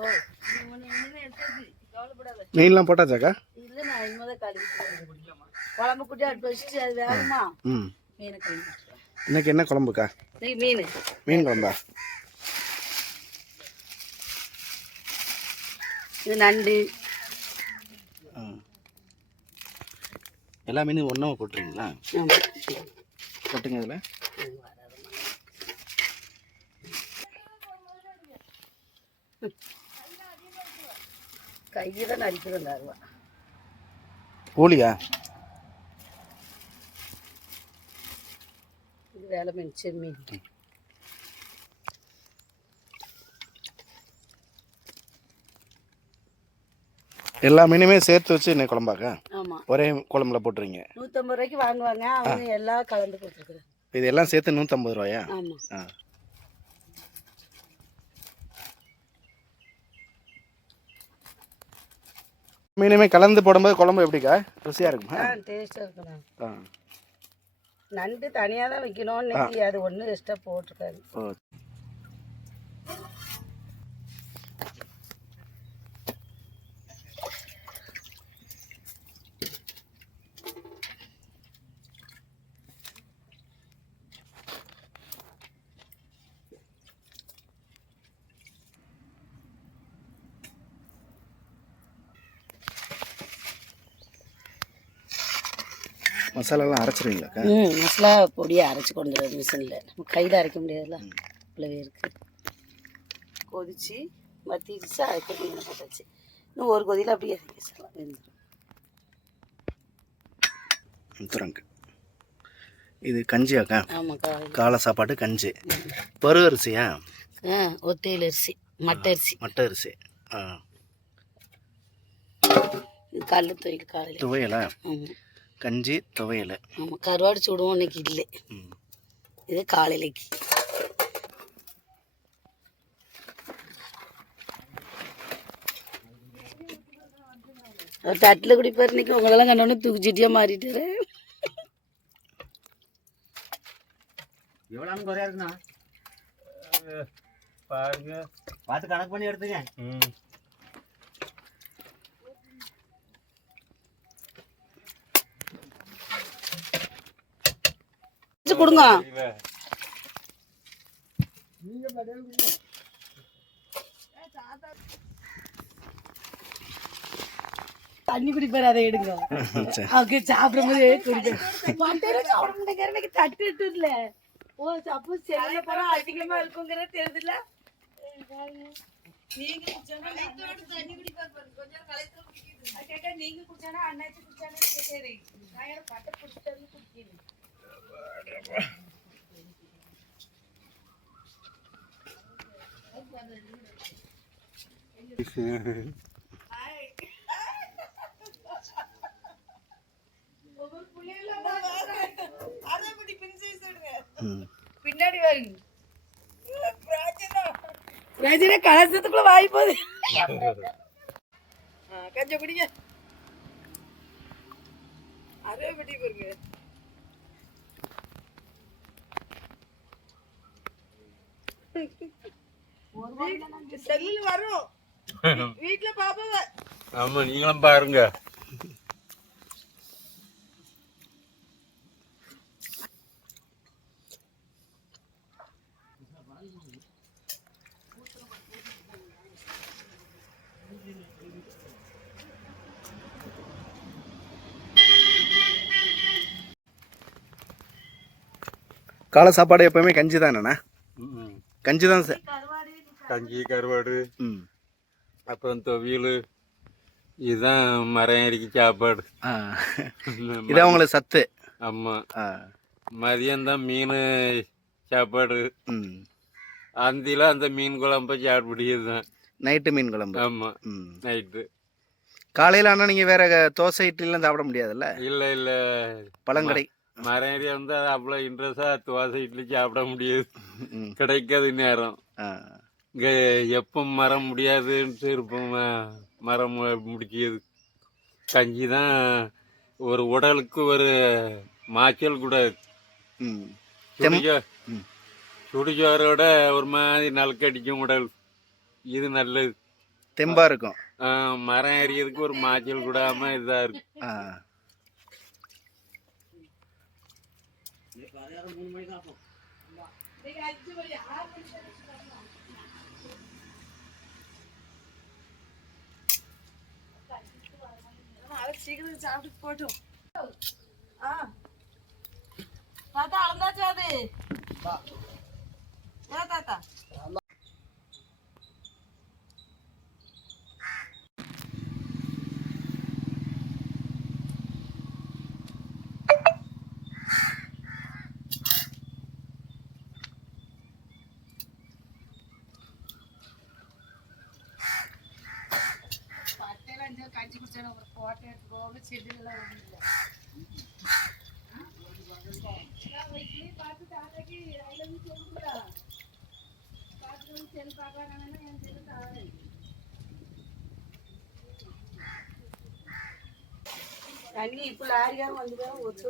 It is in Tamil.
ஓ மீன்லாம் போட்டாச்சாக்கா? இல்லை நான் இனிமேல் கழுவி குழம்பு குட்டி அடுப்பு வச்சுட்டு அது வேகுமா ம். மீனை கழுவி இன்னைக்கு என்ன குழம்புக்கா? இன்னைக்கு மீன் மீன் குழம்பா? இது நண்டு எல்லா மீனும் ஒன்றா போட்டுருங்களா ஆமாம் போட்டுங்க அதில் கையை தான் கோழியா இது வேலை மீன் செம்மீன் எல்லா மீனுமே சேர்த்து வச்சு இன்னைக்கு குழம்பாக்கா ஒரே குழம்புல போட்டுருங்க நூற்றம்பது ரூபாய்க்கு வாங்குவாங்க அவங்க எல்லாம் கலந்து கொடுத்துருக்குறேன் இது எல்லாம் சேர்த்து நூற்றம்பது ரூபாயா ஆ மீனுமே கலந்து போடும்போது குழம்பு எப்படிக்கா? ருசியாக இருக்குமா? டேஸ்ட்டாக இருக்கலாம் ஆ. நண்டு தனியாக தான் வைக்கணும் இன்னைக்கு அது ஒன்றும் எக்ஸ்ட்ரா போட்டிருக்காரு மசாலாலாம் அரைச்சிருவீங்களாக்கா ம் மசாலா பொடியை அரைச்சி கொண்டு வருது மிஷினில். நம்ம கையில் அரைக்க முடியாதுல்ல? இவ்வளோ இருக்கு. கொதிச்சு மத்திடுச்சு அதுக்கு மீனை போட்டாச்சு. இன்னும் ஒரு கொதியில் அப்படியே வச்சிடலாம் வெந்துடும் இது கஞ்சியாக்கா ஆமாக்கா. காலை சாப்பாடு கஞ்சி. பரு அரிசியா? ஆ ஒத்தையில் அரிசி. மட்டை அரிசி. மட்டை அரிசி. ஆ. இது கல் தொழில் காலையில் துவையலா? கஞ்சி துவையல். ஆமாம் கருவாடு சுடுவோம் இன்னைக்கு இல்லை இது காலையிலைக்கு. தட்டில் குடிப்பார் இன்னைக்கு. உங்களெல்லாம் கண்டோன்னு தூக்கிச்சிட்டியாக மாறிட்டாரு. எவ்வளோ குறையா இருக்குண்ணா? பாருங்க. பார்த்து கணக்கு பண்ணி எடுத்துங்க. கொடுங்க. தண்ணி குடிப்பாரு அதை எடுங்க. அவங்க சாப்பிடும் போது எனக்கு தட்டு இட்டு இல்ல. ஓ அப்போ செல்ல போறா அதிகமா இருக்குங்கிற தெரியுதுல நீங்க தண்ணி குடிப்பாரு பாருங்க கொஞ்சம் கலைத்துல குடிக்கிறது கேட்டா நீங்க குடிச்சானா அண்ணாச்சி குடிச்சானா சரி நான் பட்டை குடிக்கிறேன் ம் பின்னாடி வாங்க பிரஜனை கலசத்துக்குள்ள வாய் போகுது கொஞ்சம் பிடிங்க அரே பிடி பாருங்க செல்லில் வரும் வீட்டுல பாப்பாவ ஆமா நீங்களும் பாருங்க. காலை சாப்பாடு எப்பவுமே கஞ்சி தானேண்ணா கஞ்சி தான் சார் கஞ்சி கருவாடு அப்புறம் துவியல். இதுதான் மரம் ஏறிக்கு சாப்பாடு. இதான் உங்களுக்கு சத்து. ஆமா. ஆ. மதியம்தான் மீன் சாப்பாடு. அந்தில அந்த மீன் குழம்ப சாப்பிடுறது தான். நைட்டு மீன் குழம்பு. ஆமா. ம். நைட்டு. காலையில் ஆனால் நீங்கள் வேற தோசை இட்லிலாம் சாப்பிட முடியாதுல்ல? இல்ல இல்ல. பழங்கடை. மரம் வந்து அவ்வளோ இன்ட்ரெஸ்டா தோசை இட்லி சாப்பிட முடியாது. கிடைக்காது நேரம் இங்க எப்போ மரம் முடியாதுன்ட்டு இருப்போம் மரம் மு- முடிக்கிது கஞ்சி தான் ஒரு உடலுக்கு ஒரு மாய்ச்சல் கூட. ம். சுடிச்சோ ம். சுடிச்சோரோட ஒரு மாதிரி நல்கடிக்கும் உடல். இது நல்லது. தெம்பா இருக்கும். மரம் ஏறியதுக்கு ஒரு மாய்ச்சல் கூடாம இதா இருக்கு ஆ. சீக்கிரம் சாப்பிட்டு போட்டும் ஆ தாத்தா அளந்தாச்சா அது ஏ தாத்தா தண்ணி இப்போ லாரியா வந்து ஒத்து